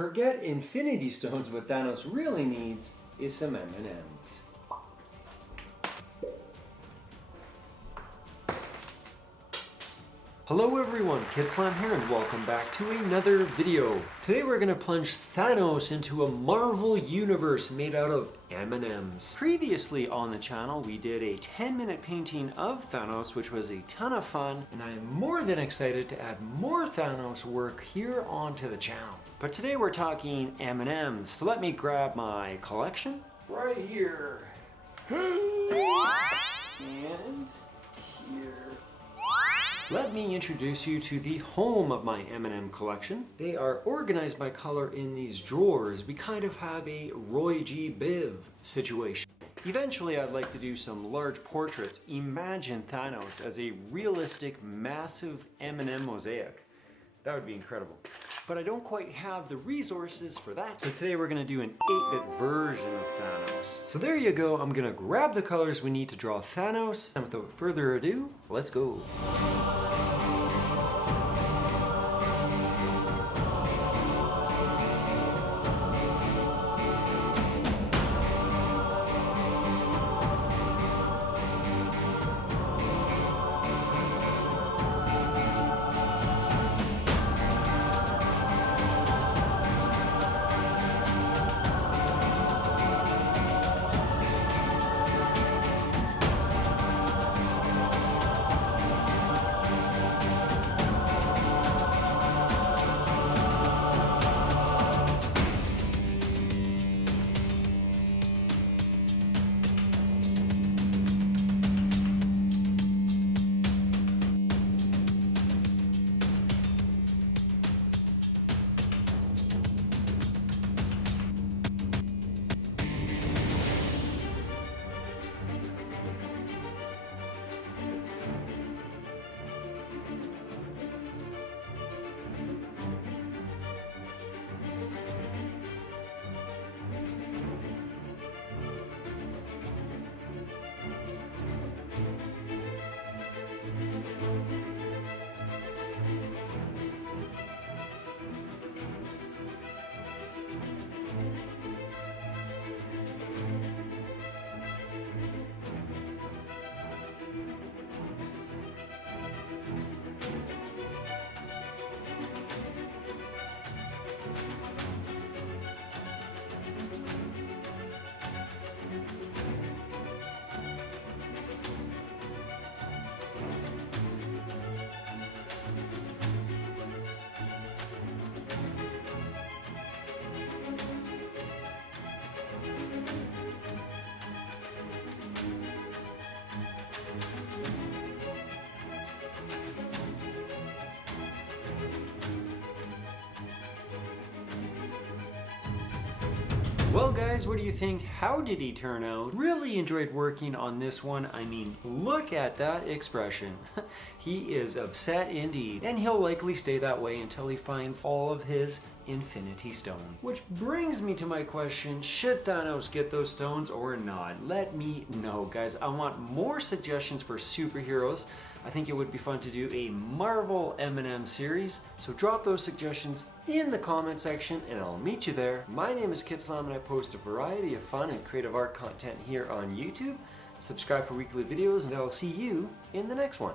Forget Infinity Stones, what Thanos really needs is some M&Ms. Hello everyone, Kitslam here and welcome back to another video. Today we're going to plunge Thanos into a Marvel universe made out of M&Ms. Previously on the channel we did a 10-minute painting of Thanos, which was a ton of fun, and I am more than excited to add more Thanos work here onto the channel. But today we're talking M&Ms, so let me grab my collection right here. And here. Let me introduce you to the home of my M&M collection. They are organized by color in these drawers. We kind of have a Roy G. Biv situation. Eventually I'd like to do some large portraits. Imagine Thanos as a realistic, massive M&M mosaic. That would be incredible. But I don't quite have the resources for that. So today we're gonna do an 8-bit version of Thanos. So there you go, I'm gonna grab the colors we need to draw Thanos. And without further ado, let's go. Well guys, what do you think? How did he turn out? Really enjoyed working on this one. I mean, look at that expression. He is upset indeed, and he'll likely stay that way until he finds all of his Infinity Stone. Which brings me to my question, should Thanos get those stones or not? Let me know, guys. I want more suggestions for superheroes. I think it would be fun to do a Marvel M&M series, so drop those suggestions in the comment section and I'll meet you there. My name is Kitslam and I post a variety of fun and creative art content here on YouTube. Subscribe for weekly videos and I'll see you in the next one.